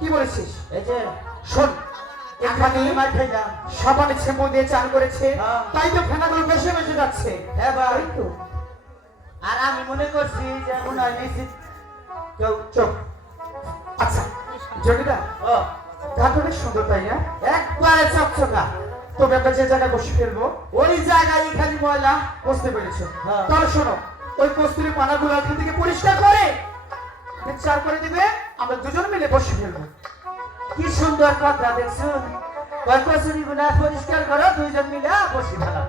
কি বলেছিস? এই যে শোন, এখানে মাঠে যান সাবানে শ্যাম্পু দিয়ে চান করেছে, হ্যাঁ। তাই তো ফেনাগুলো বেশি বেশি যাচ্ছে। হ্যাঁ ভাই। তাই তো। আর আমি মনে করছি যে মনে হয় নিশ্চিত কেউ চুপ। আচ্ছা জটিদা, ও ঘাট অনেক সুন্দর তাই না? একবারে চকচকা। তবে আমরা যে জায়গায় বসে ফেলবো ওই জায়গায় খালি ময়লা। বুঝতে পেরেছো? হ্যাঁ। তাহলে শোনো, ওই কস্তুরি পানাগুলো এখান থেকে পরিষ্কার করে চার করে দিবে, আমরা দুজন মিলে বসে ফেলবো। কি সুন্দর কথা দেখছুন। ওই কচুরি গুলা পরিষ্কার করো, দুইজন মিলে বসি ভালো।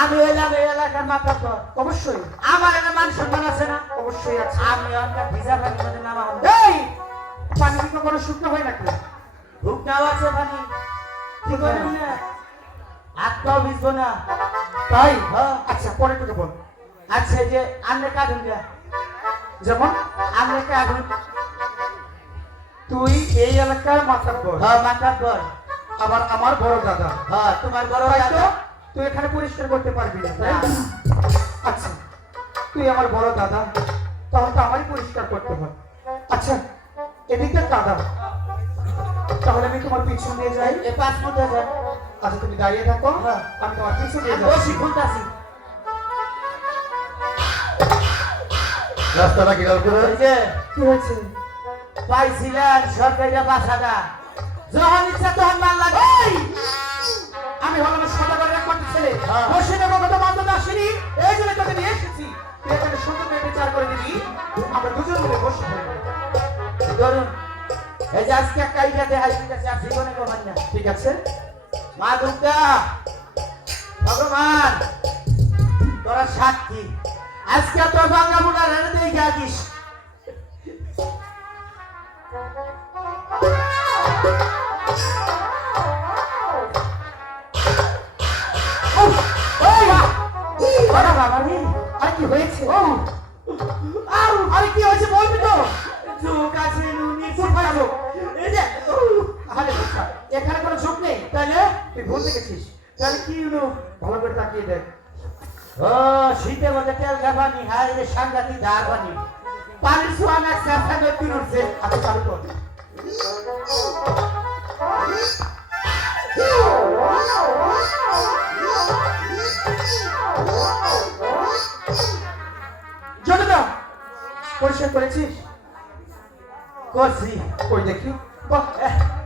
আমি হইলাম এই এলাকার মাতাব্বর। অবশ্যই আমার একটা মান সম্মান আছে না? অবশ্যই আছে। আমি অনেক ভিজা পানি মধ্যে নামা এই পানি কি কখনো শুকনো হয় নাকি? ভুক নাও আছে পানি। কি করবি না? হাতটাও ভিজবো না। তাই? হ্যাঁ। আচ্ছা পরে তোকে বল। আচ্ছা এই যে আমনে কাটুন গা। যেমন আমনে কাটুন। তুই এই এলাকার মাতাব্বর, হ্যাঁ মাতাব্বর। আবার আমার বড় দাদা, হ্যাঁ তোমার বড় তাই তো? দাদা। তুই এখানে পরিষ্কার করতে পারবি না তাই? না। আচ্ছা তুই আমার বড় দাদা, তাহলে তো আমারই পরিষ্কার করতে হয়। আচ্ছা এদিকটা কাদা, তাহলে আমি তোমার পিছু নিয়ে যাই। এ পাঁচ মধ্যে যান। আচ্ছা তুমি দাঁড়িয়ে থাকো, হ্যাঁ। আমি তোমার পিছু নিয়ে আমি যাই। বসি খুলতাছি। রাস্তাটা কি করে? এই যে কি হয়েছে? পাইছিলেন সরকারি বাসাটা, যখন ইচ্ছা তখন মাল লাগে। এই! আমি হলাম সদাগরের একমাত্র ছেলে, হ্যাঁ। বসে নেবো কত বান্ধব আসেনি, এই জন্য তোকে নিয়ে এসেছি। তুই এখানে সুন্দর মেয়েকে চার করে দিবি, আমরা দুজন মিলে বসে পড়বো। ধরুন এই যে আজকে কাইটা দেখাই দিতেছে, আর জীবনে কমান না। ঠিক আছে? মা দুর্গা, ভগবান তোরা সাক্ষী, আজকে তোর বাংলা মুন্ডা রেড়ে দিয়ে গিয়েছিস। উফ! এই! ওরা বাবা রে, আরে কি হয়েছে? আউ, আরে কি হয়েছে বলবি তো? যোগ আছে নুনি কোথায় যোগ? এই যে আরে বাচ্চা, এখানে কোনো ঝোঁক নেই। তাহলে তুই ভুল দেখেছিস। তাহলে কি হলো? ভালো করে তাকিয়ে দেখ। ও শীতে মধ্যে তেল গাবানি, হাই রে সাংঘাতিক ধার বানি, পানির সোয়ান এক সাথে নতুন উঠছে। আচ্ছা চালু কর। জনতা, পরিষ্কার করেছিস? করছি। কই দেখি। বাহ,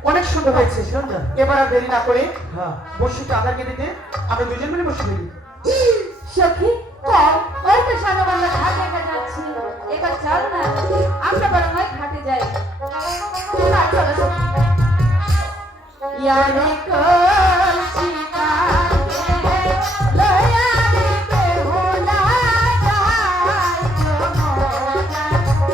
অনেক সুন্দর হয়েছে। সুন্দর। এবার আর দেরি না করে হ্যাঁ বসিটা আদাকে দিতে আমরা দুজন মিলে বসে ফেলি। সখী চল, ওই তো সকালবেলা ঘাট দেখা যাচ্ছি, এবার চল না আমরা বরং ওই ঘাটে যাই। না চলো সখী। ইয়ারে কলসি কাকে লয়া দিতে ভোলা যায় যমুনা ঘাটে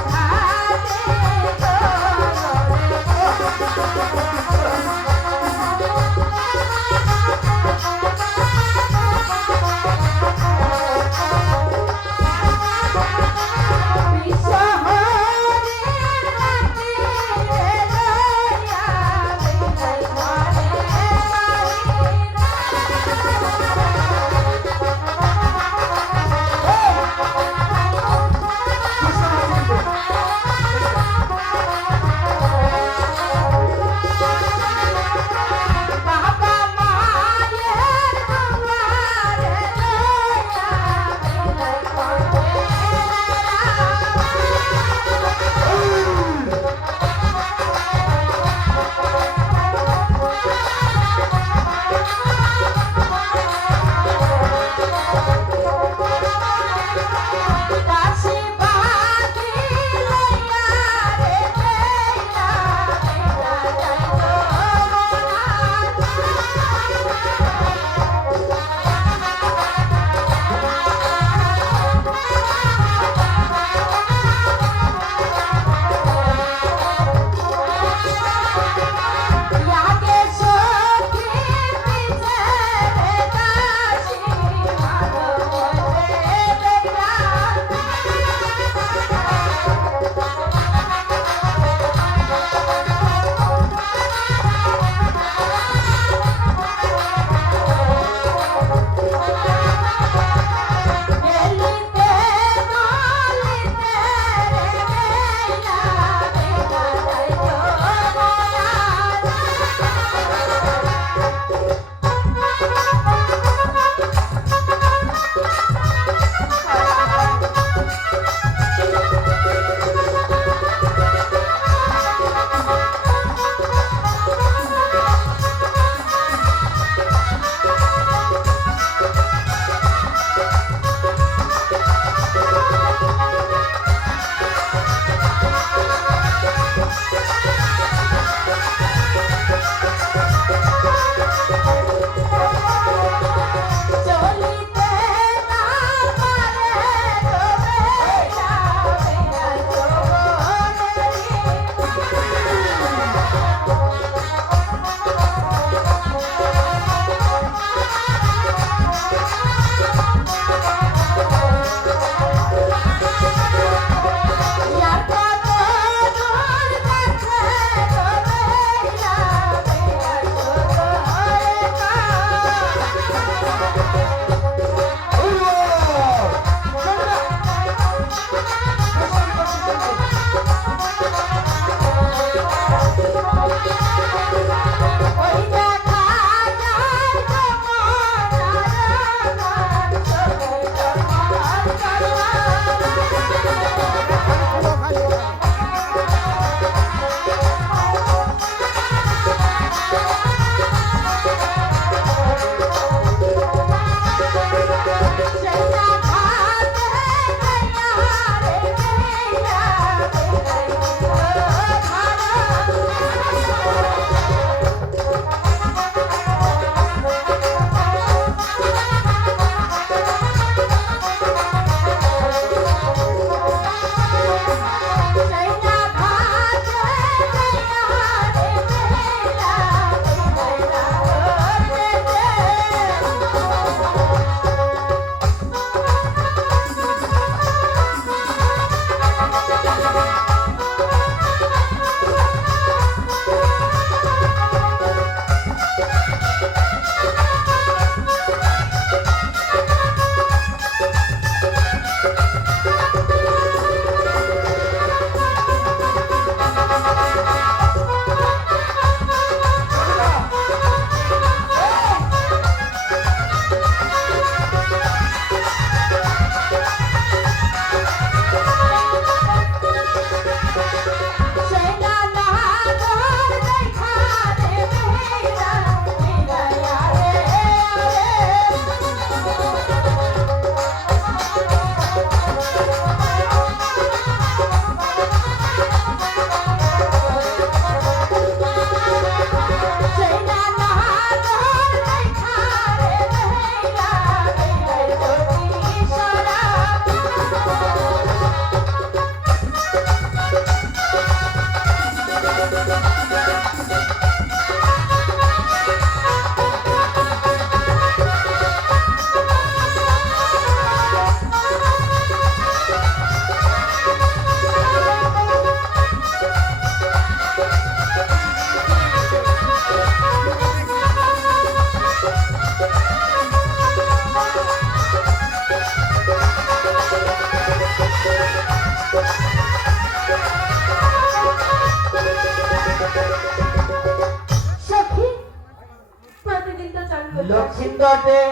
লক্ষিন্দরে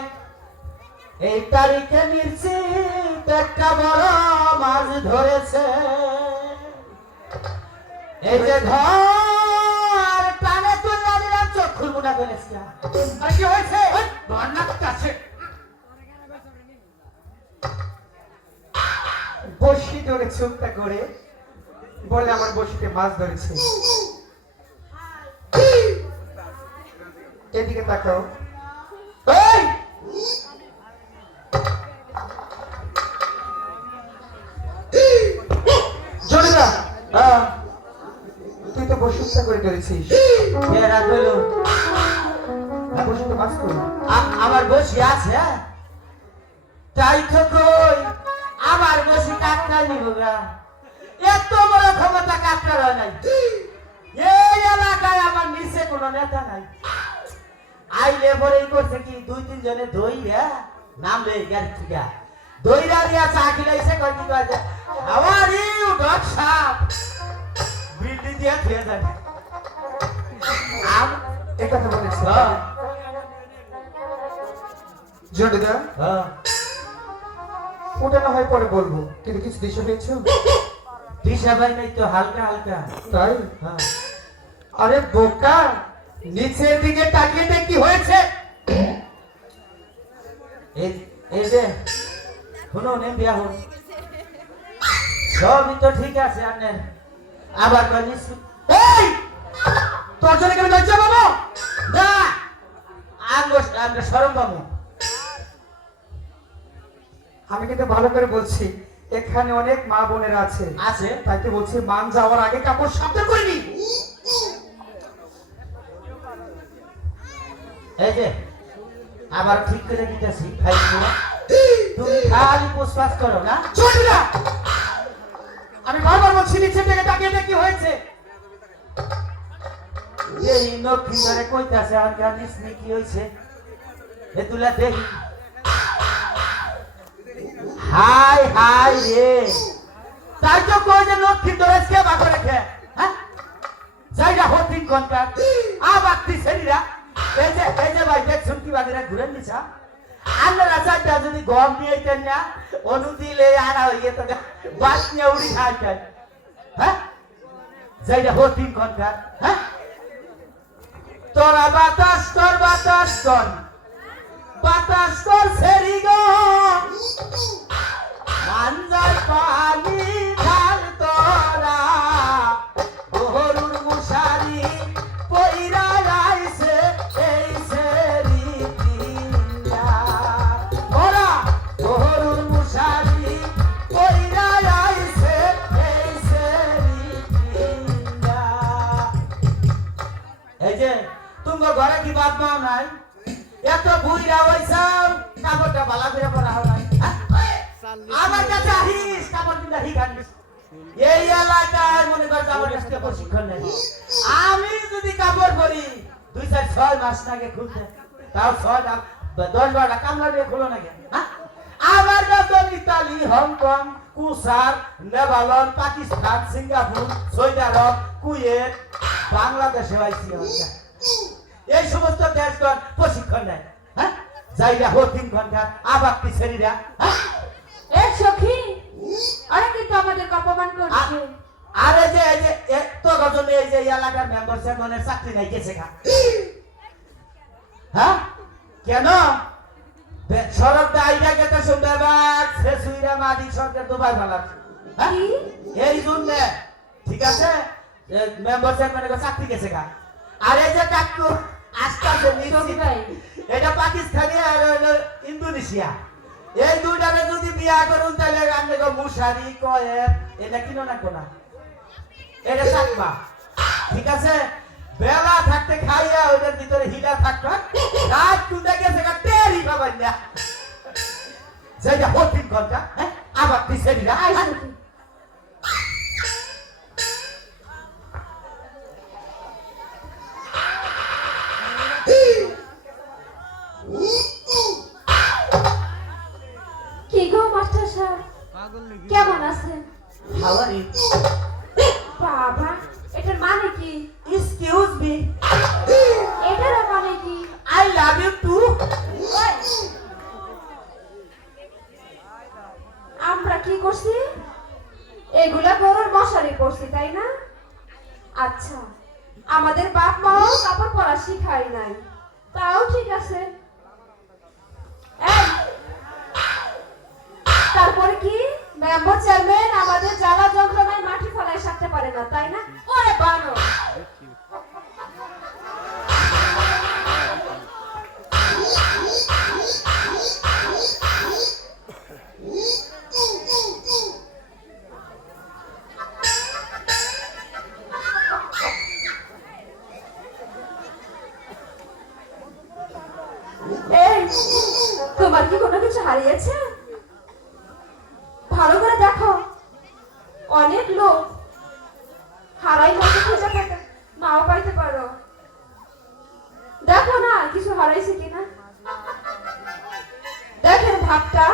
এই তারিখে নিশ্চিত একটা বড় মাছ ধরেছে। এই যে ঘর টানে তুলনা দিলাম, চোখ খুলবো না করেছে। আর কি হয়েছে? বন্যার কাছে বসি ধরে চুপটা করে বলে আমার বসিতে মাছ ধরেছে। এদিকে তাকাও। এই জনিদা, তুই তো বসিটা করে ধরেছিস। এরা কইল বসিতে মাছ কই? আমার বসি আছে, তাই তো কই আমার বসি কাটকাই নিব গা। এত বড় ক্ষমতা কাটকার হয় নাই। এই এলাকায় আমার নিচে কোনো নেতা নাই। আইলে পরেই করছে কি 2-3 জনে দইয়া নামলে গাড়ি থেকে দইরা দিয়া চা খিলাইছে, কই কি কইছে হাওয়ার ইউ ডট শাপ বিল্ডিং দিয়া থিয়া যায়। এই কথা বলেছে হ্যাঁ জনিদা। হ্যাঁ ওটা না হয় পরে বলবো, কিন্তু কিছু দিশা পেয়েছো? দিশা ভাই নাই তো, হালকা হালকা। তাই? হ্যাঁ আরে বোকা, নিচের দিকে তাকিয়ে দেখ কি হয়েছে। এই যে শুনো নে বিয়া হল সবই তো ঠিক আছে আপনার, আবার কলিস এই তোর জন্য কেন লজ্জা পাবো না, আমরা সরম পাবো। আমি কিন্তু ভালো করে বলছি, এখানে অনেক মা বোনেরা আছে, আছে তাই তো বলছি মান যাওয়ার আগে কাপড় সাবধান করে নি। এই যে আবার ঠিক করে দিতেছি ভাই, তুমি খালি পুষ্পাস করো না। চল না, আমি বারবার বলছি নিচের দিকে তাকিয়ে দেখ কি হয়েছে। এই নক্ষী ধরে কইতাছে আর জানিস নি কি হইছে, এ তুলা দেখি। হাই হাই রে, তাই তো কই যে লক্ষ্মী ধরে সেবা করে রেখে, হ্যাঁ যাইরা হতিন কোনটা আবাক্তি সেরিরা। এই যে ভাই দেখছুন কি বাগেরা ঘুরে নিছা, আপনারা চাইটা যদি গম নিয়েছেন না অনুদিলে আনা হইয়ে তো বাস নিয়ে উড়ি খাইতেন, হ্যাঁ যাইরা হতিন কোনটা। হ্যাঁ তোরা বাতাস কর বাতাস কর সেরি গো, মানজার পানি ঢাল তোরা, গরুর মুশারি পইরা আইছে এই সেরি কিনা। ওরা গরুর মুশারি পইরা আইছে এই সেরি কিনা। এই যে তোমার ঘরে কি বাপ মা নাই? এত বুইরা হইছাও, কাপড়টা বালা করে পরা হয় নাই। আমার কাছে আহিস কাপড় কিনা হিখানিস। এই এলাকায় মনে কর আমার কাছে প্রশিক্ষণ নেই। আমি যদি কাপড় পরি 2-4-6 মাস আগে খুলতে, তাও 10-12টা কামলা দিয়ে খুলো না কেন? আমার কাছে ইতালি, হংকং, কুসার, Nepal, Pakistan, Singapore, Saudi Arab, Kuwait, বাংলাদেশে আইসি। এই সমস্ত দেশগণ প্রশিক্ষণ নেয়। হ্যাঁ যাইরা হো 3 ঘন্টা আবার পিছেরিরা। এ সখী, আরে কিন্তু আমাদেরকে অপমান করছে। আরে যে এই যে এত গজনে এই যে এলাকার মেম্বার চেয়ারম্যানের চাকরি নাই গেছে খা। হ্যাঁ কেন সড়ক দাইরা গেতে সুন্দরবাগ শেষুইরা মাটি সরকার দুবার ভালাচ্ছে। হ্যাঁ এই জন্য ঠিক আছে মেম্বার চেয়ারম্যানের চাকরি গেছে খা। আর এই যে কাকু আস্তাছে নিশ্চিত ভাই, এটা পাকিস্তানি আর হলো ইন্দোনেশিয়া। এই দুইটারে যদি বিয়া করুন তাহলে আপনি মুশারি কয়ের এটা কিনো না কোনা, এটা থাকবা ঠিক আছে। বেলা থাকতে খাইয়া ওইটার ভিতরে হিলা থাকবা, রাত টুটে গেছে টেরি পাবেন না। যেটা 3 ঘন্টা হ্যাঁ আবার পিছেরিরা। আয় সখী, কি গো মাস্টার সাহেব, কেমন আছেন? হাওয়ারি বাবা, এটার মানে কি? এক্সকিউজ মি, এটার মানে কি? I love you too. পরছি? এগুলা গরুর মশারি পরছি, তাই না? আচ্ছা, আমাদের বাপ মাও কাপড় পরা শিখায় নাই, তাও ঠিক আছে। এই, তারপরে কি মেম্বার চেয়ারম্যান আমাদের জ্বালা যন্ত্রণায় মাটি ফেলায় সারতে পারে না, তাই না? ওরে বানর! এই, তোমার কি কোনো কিছু হারিয়েছে? ভালো করে দেখো, অনেক লোক হারাই হয়তো খুঁজে পেতে নাও পাইতে পারো। দেখো না কিছু হারাইছে কিনা। দেখেন ভাবটা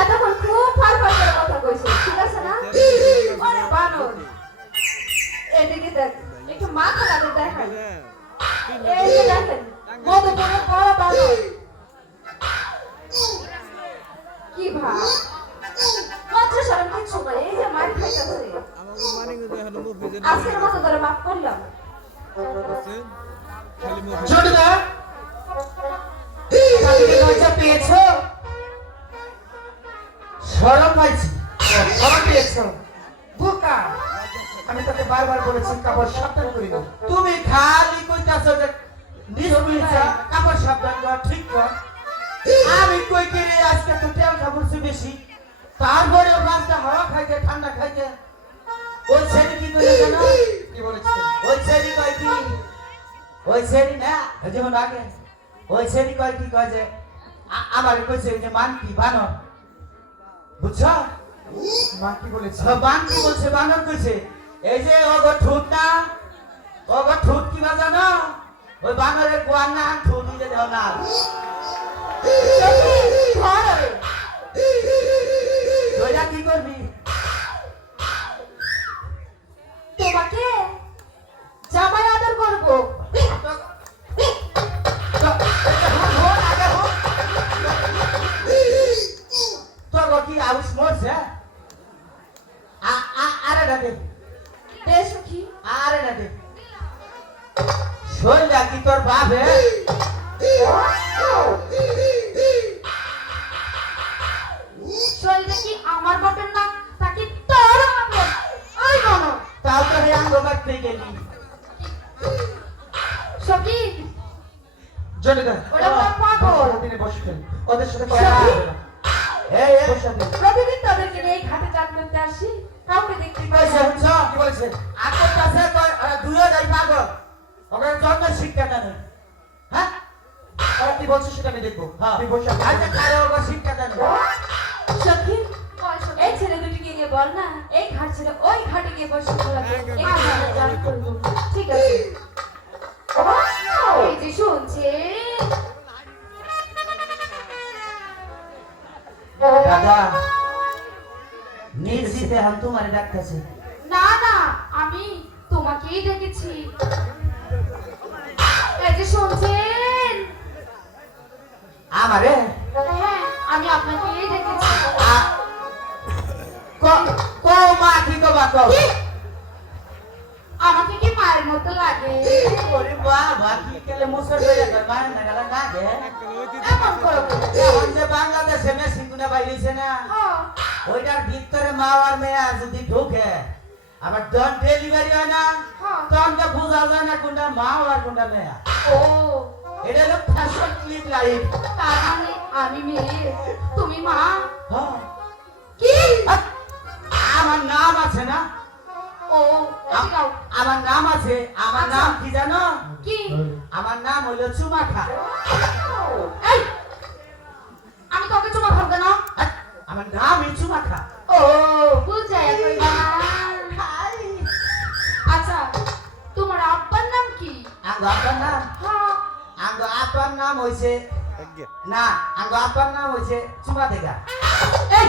এতক্ষণ খুব ফার ফার করে কথা কইছে, ঠিক আছে না? আরে বানর, এদিকে দেখ, একটু মাথা লাগে দেখাই। এই যে দেখেন মধুপুরে বড় বানর। কি ভাব মাত্র সারা কিছু না, এই যে মার খাইতেছে। আজকের মতো ধরে মাফ করলাম। জটিদা, চাকরির লজ্জা পেয়েছো? শরম পাইছি। শরম পেয়েছো? বোকা, আমি তোকে বারবার বলেছি কাপড় সাবধান করি না। তুমি খালি কইতাছো যে নিশ্চয় কাপড় সাবধান কর, ঠিক কর। আমি কই কি রে, আজকে তো তেল খাবছি বেশি, তারপরেও রাস্তা হাওয়া খাইতে ঠান্ডা খাইতে। ওই ছেলে কি করে জানো? কি বলেছিস? ওই ছেলে কয় কি, ওই ছেলে না যেমন আগে, ওই ছেলে কয় কি কয় যে আমার কইছে যে মান কি বানর, বুঝছো? মা কি বলেছে? বান কি বলছে, বানর কইছে এই যে ওগো ঠুট না, ওগো ঠুট কি বা জানো? ওই বানরের গোয়ার না ঠুট দিতে দাও না। ওইটা কি করবি? তোমাকে জামাই আদর করবো। তোর কি আউস মরছে? আরে না দে, বেশ কি আরে না দে। শৈলা কি তোর বাপ হে? শরীরে কি আমার বাপের না তাকে তোর বাপের? ওই বলো তাও তো হে আঙ্গ বাড়তে গেলি। সখী, জটিদা, ওরা বড় পাগল। দিনে বসে ফেল, ওদের সাথে কথা সখী, বলবে না। এই এই বসে ফেল। প্রতিদিন তাদেরকে নিয়ে এই ঘাটে চান করতে আসি, কাউকে দেখতে পাই কইছে না। বুঝছ? কি বলেছে? আকল কাছে কয় ওরা দুইও যাই পাগল, ওরা জন্ম শিক্ষাটা নেই। হ্যাঁ ওরা কি বলছে সেটা আমি দেখবো। হ্যাঁ, তুই বসে ফেল। আচ্ছা কারে ওরা শিক্ষাটা নেই। সখী, এই ছেলে দুটিকে গিয়ে বল না এই ঘাট ছেড়ে ওই ঘাটে গিয়ে বসে পড়াকে এখানে চান করবো, ঠিক আছে? এই যে শুনছে দাদা নিশ্চিতে হাম তোমারে ডাকতেছে। না না, আমি তোমাকেই দেখেছি। এই যে শুনছেন, আমারে হ্যাঁ আমি আপনাকেই দেখেছি। কো মা কি কবা কও? আমাকে কি মায়ের মতো লাগে? ওরে বাবা কি কেলে মুসর হয়ে গেল মানে না গেল না গে। এমন করো কেন? এখন যে বাংলাদেশে মেশিন গুনা বাইরেছে না, হ্যাঁ, ওইটার ভিতরে মা আর মেয়ে যদি ঢোকে আবার ডন ডেলিভারি হয় না, হ্যাঁ। তখন তো বোঝা যায় না কোনটা মা আর কোনটা মেয়ে। ও এটা হলো ফ্যাশন ক্লিপ লাইফ। তার মানে আমি মেয়ে, তুমি মা? কি আমার নাম আছে না? ও এদিকে আও। আমার নাম আছে। আমার নাম কি জানো? কি? আমার নাম হলো চুমাখা। এই, আমি তোকে চুমা খাবো কেন? আমার নাম চুমাখা। ও বুঝাই কইবা। আচ্ছা, তোমার আব্বার নাম কি? আঙ্গ আব্বার নাম, হ্যাঁ, আঙ্গ আব্বার নাম হইছে না, আঙ্গ আব্বার নাম হইছে চুমা দেখা। এই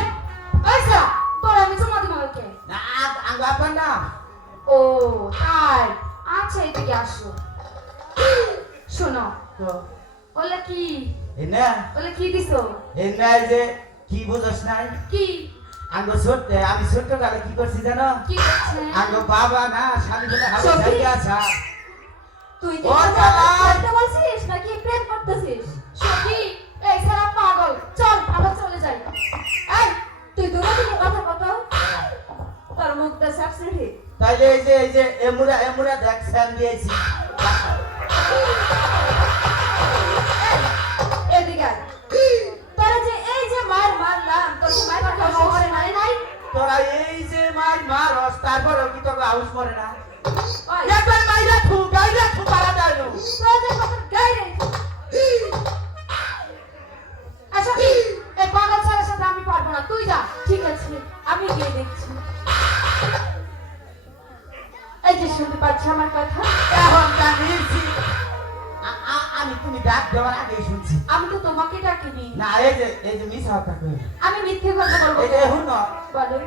আচ্ছা, তোর আমি চুমা দিব ওকে। না আঙ্গ আব্বার নাম। ও তাই, আচ্ছা এদিকে আসো। শোনো, তো বলে কি? এনা বলে কি দিছো? এনা যে কি বুঝছ নাই? কি? আঙ্গো ছোট্ট আমি ছোট্ট কালে কি করছি জানো কি করছেন? আঙ্গো বাবা না স্বামী বলে হাওয়া সত্যি? জায়গা আছে তুই কি ও কথা জামাই! বলতে বলছিস নাকি প্রেম করতেছিস? সত্যি? এই সারা পাগল। চল আমরা চলে যাই। এই তুই দূরে থেকে কথা কত? তোর মুখটা সাবসিডি। তাইলে এই যে এমুরা দেখ স্যাম দিয়েছি এদিকে আয়। তোরা যে এই যে মার মারলাম তোর কি মার কথা মরে নাই নাই? তোরা এই যে মারস তারপরেও কি তোর হাউস মরে না ওই একবার গাইরা থু পারা যায় না তোরা যে কত গাইরে। আচ্ছা এই পাগল ছেলের সাথে আমি পারবো না তুই যা। ঠিক আছে আমি গিয়ে দেখছি। এই যে শুনতে পাচ্ছ আমার কথা? এখন জানিছি আমি তুমি ডাক দেওয়ার আগেই শুনছি আমি তো তোমাকে ডাকিনি। না এই যে মিস হতা কই আমি মিথ্যে কথা বলবো এই যে না। হুন বলো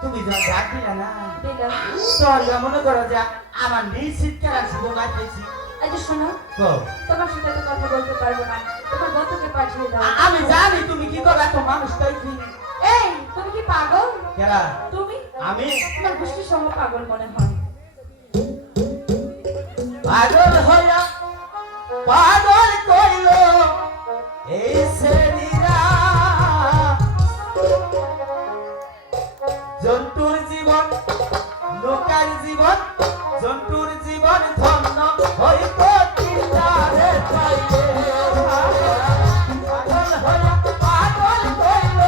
তুমি যা ডাক দিলা না দিলাম। তোর মনে করো যে আমার নিশ্চিত কেন শুধু মাইতেছি এই যে শোনো কো তোমার সাথে তো কথা বলতে পারবো না। তোমার বন্ধুকে পাঠিয়ে দাও। আমি জানি তুমি কি করো এত মানুষ তাই কি এই তুমি কি পাগল? কেরা তুমি আমি তোমার গোষ্ঠী সহ পাগল মনে হয়। পাগল হইয়া পাগল কইল এই শ্রেণীরা জন্তুর জীবন লোকার জীবন জন্তুর জীবন ধন্য হইত তিনটারে পাইলে পাগল হইয়া পাগল কইল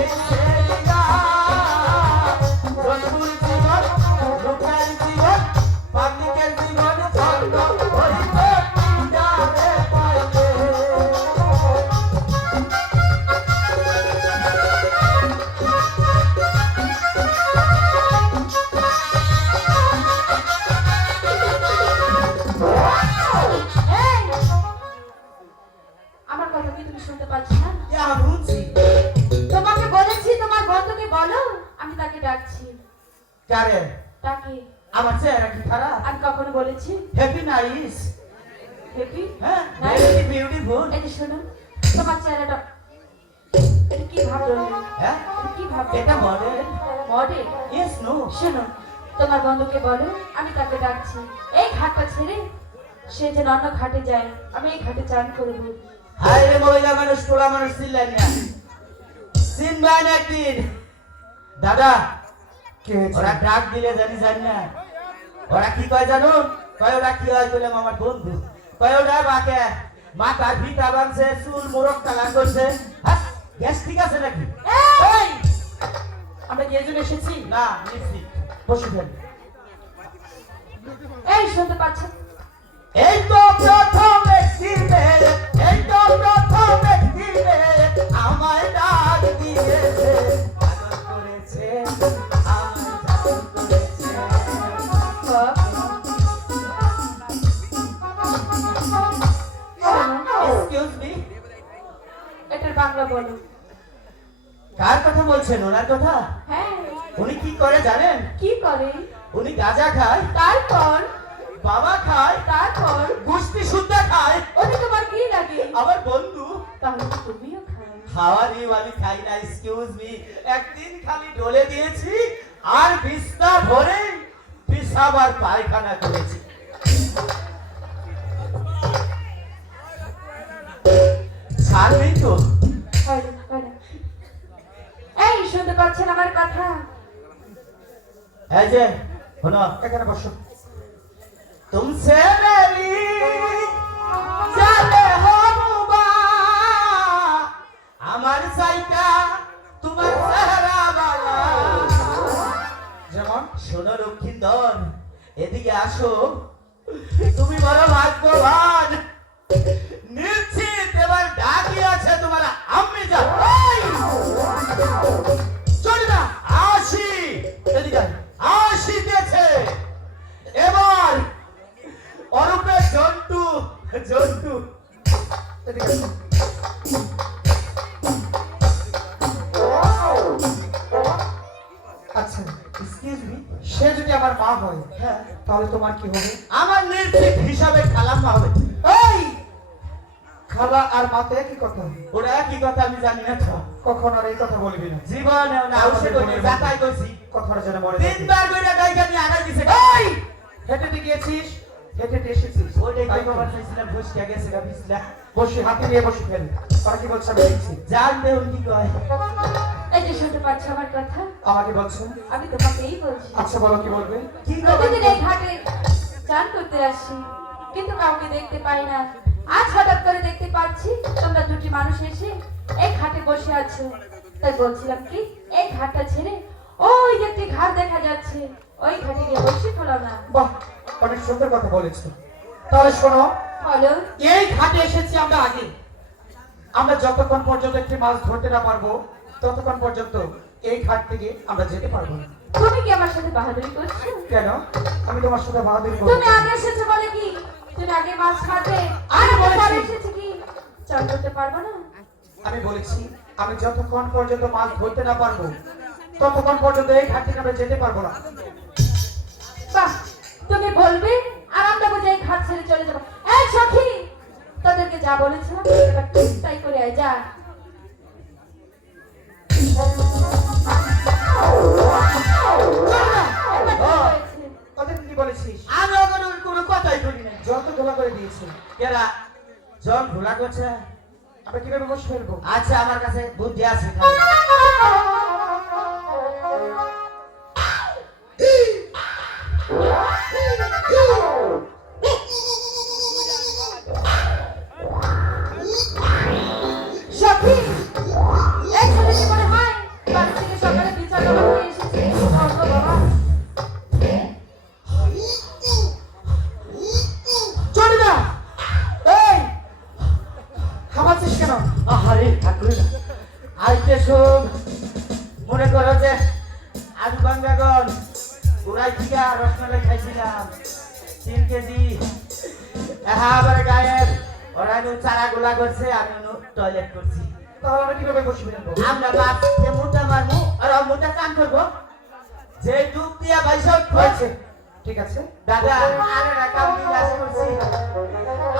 এই শ্রেণীরা জন্তুর জীবন লোকার জীবন পাবলিকের জীবন ধন্য হইত তিনটারে পাইলে এই আমার কথা কি তুমি শুনতে পাচ্ছ না? আমার শুনছি তোমাকে বলেছি তোমার বন্ধুকে বলো আমি তাকে ডাকছি। কারে তাকে আমার চেহারা কি খারাপ আমি কখনো বলেছি? হ্যাপি নাইস হ্যাপি হ্যাঁ Nice. ভেরি বিউটিফুল এই যে শোনো তোমার চেহারাটা এটা কি ভাবলো? হ্যাঁ এটা কি ভাবলো? এটা মডেল মডেল। ইয়েস নো শোনো তোমার বন্ধুকে বলো আমি তাকে ডাকছি। এই ঘাটটা ছেড়ে সে যে অন্য ঘাটে যায় আমি এই ঘাটে চান করব। হাই রে মহিলা মানুষ তোলা মানুষ চিনলেন না চিনবেন একদিন দাদা কে হয়েছে? ওরা ডাক দিলে জানি না ওরা কি কয় জানো কয় ওরা কি হয় বলে আমার বন্ধু কয় ওরা বাকে মাথা ভিটা বানছে চুল মোরক কালার করছে হ্যাঁ গ্যাস ঠিক আছে নাকি এই আমরা কি এজন্য এসেছি? না নিশ্চিত বসে ফেল এই শুনতে পাচ্ছ? এই তো প্রথম ব্যক্তি মেয়ে এই তো প্রথম ব্যক্তি মেয়ে আমায় ডাক দিয়েছে আদর করেছে আমায় আদর করেছে এক্সকিউজ মি এটার বাংলা বলো। কার কথা বলছেন ওনার কথা হ্যাঁ উনি কি করে জানেন কি করে? উনি গাঁজা খায় তারপর বাবা খায় তারপর গুষ্টি শুদ্ধ খায় ওতে তোমার কি লাগে? আমার বন্ধু তাহলে তো তুমিও খাও। খাওয়ানি আমি খাই না এক্সকিউজ মি একদিন খালি ডলে দিয়েছি আর বিছনা ভরে পেশাব আর পায়খানা করেছি ছাড়বেই তো হয় না, হয় না। এই শুনতে পাচ্ছেন আমার কথা? এই যে শোনো এখানে বসো। तुमसे मेरी चले हो मुबा আমার সাইকা তোমার চেহারা বালা যেমন শোনো রক্ষিন্দর এদিকে আসো তুমি বড় ভাগ্যবান নিশ্চিত এবার ডাকি আছে তোমার আমি যা চল না আসি এদিকে আয়। আসি দিয়েছে এবার অরূপে জন্টু জন্টু এদিকে আসো। আচ্ছা এক্সকিউজ মি সে যদি আমার মা হয় হ্যাঁ তাহলে তোমার কি হবে? আমার নিশ্চিত হিসাবে খালাম্মা হবে এই খালা আর মাতে কি কথা? ওরা কি কথা আমি জানি না তো। কখন আর এই কথা বলবি না। জীবনে না উসে কইতে যাতাই কইছি। কথাটা যেন মনে থাকে। তিনবার কইরা গাইকা নিয়ে আগাই দিছে। এই! হেঁটে গিয়েছিস, হেঁটে এসেছিস। ওইটাই তাই তো তো। আমার চাইছিলাম ফসকে গেছে গা পিছলা। বসে হাতে নিয়ে বসে ফেল। তারা কি বলছে আমি দেখছি। জান দেউন কি কয়? এই যে শুনতে পাচ্ছ আমার কথা, আমাকে বলছো? আমি তোমাকেই বলছি। আচ্ছা বলো কি বলবে? কি প্রতিদিন কয়? এই ঘাটে চান করতে আসি, কিন্তু কাউকে দেখতে পাই না। আজ হঠাৎ করে দেখতে পাচ্ছি তোমরা দুটি মানুষ এসে এই ঘাটে বসে আছো। তাই বলছিলাম কি, এই ঘাটটা ছেড়ে ওই যে একটি ঘাট দেখা যাচ্ছে, ওই ঘাটে গিয়ে বসে ফেলো না। বাহ, অনেক সুন্দর কথা বলেছো। তাহলে শোনো, বলো। এই ঘাটে এসেছি আমরা আগে। আমরা যতক্ষণ পর্যন্ত একটি মাছ ধরতে না পারবো ততক্ষণ পর্যন্ত এই ঘাট থেকে আমরা যেতে পারবো না। তুমি কি আমার সাথে বাহাদুরি করছো? কেন? আমি তোমার সাথে বাহাদুরি করবো? তুমি আগে এসেছো বলে কি তুমি আগে মাছ খাবে, আর আমি আমি বলেছি। পরে এসেছি কি চান করতে পারবো না? আমি বলেছি আমি যতক্ষণ পর্যন্ত মাছ ধরতে না পারবো ততক্ষণ পর্যন্ত এই ঘাট থেকে আমরা যেতে পারবো না। বাহ, তুমি বলবে আর আমরা বুঝে এই ঘাট ছেড়ে চলে যাবো। এই সখী, তাদেরকে যা বলেছিলাম এবার ঠিক তাই করে আয়, যা। এবার কি হয়েছে? তাদের কি বলেছিস? আমি ওখানে কোনো কথাই করি না। জল তো খোলা করে দিয়েছে, কেরা জল ঘোলা করছে। আমরা কিভাবে বসে ফেলবো? আচ্ছা আমার কাছে বুদ্ধি আছে। সখী, এই ছেলেটি মনে হয় বাড়ি থেকে সকালে বিচার জমা দিয়ে এসেছে। ধন্য বাবা। চল না। এই হামাচ্ছিস কেন? আহারে ঠাকুর, আইতে সব মনে করো যে আলু বাঙ্গাগন গোড়াই থেকে রসমালাই খাইছিলাম 3 কেজি। আবার গায়েব ওরা চারা গোলা করছে, আমি টয়লেট করছি। তাহলে আমরা কিভাবে বসে ফেলবো? আমরা মাছকে মোটা মারবো আর ও মোটা কাম করবো। যে ডুব দিয়া বাইসব হয়েছে, ঠিক আছে। দাদা আরে রাখা বিলাস করছি,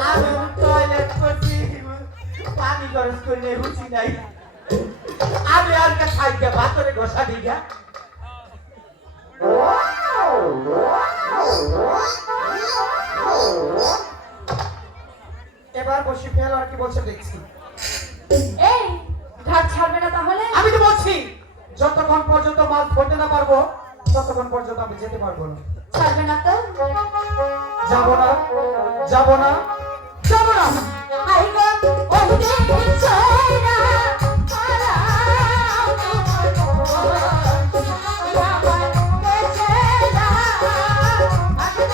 আমি টয়লেট করছি, পানি খরচ করলে রুচি নাই। আমি আর কা খাইতে ভাতরে গোসা দিগা। এবার বসে ফেল, আর কি বলছে দেখছি। এই ঘাট ছাড়বে না তাহলে? আমি তো বলছি যতক্ষণ পর্যন্ত মাছ ধরতে না পারবো ততক্ষণ পর্যন্ত আমি যেতে পারবো না। ছাড়বে না তো? যাবো না, যাবো না, যাবো না। আই গো ওই যে ছয়রা পারা আমার কাছে যা আগে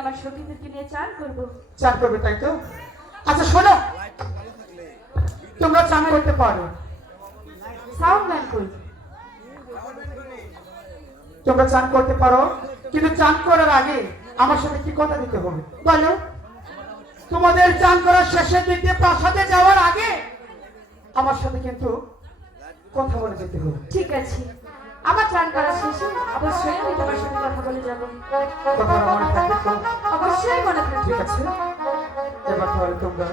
আমার সখীদেরকে নিয়ে চান করবো। চান করবে তাই তো? আচ্ছা শোনো, তোমরা চান করতে পারো, সাউন্ড ম্যান কই? তোমরা চান করতে পারো, কিন্তু চান করার আগে আমার সাথে কি কথা দিতে হবে বলো? তোমাদের চান করার শেষের দিকে প্রাসাদে যাওয়ার আগে আমার সাথে কিন্তু কথা বলে যেতে হবে। ঠিক আছে, আমার চান করা শেষে অবশ্যই আমি তোমার সাথে কথা বলে যাবো। কথা মনে থাকবে তো? অবশ্যই মনে থাকবে। ঠিক আছে, এবার তাহলে তোমরা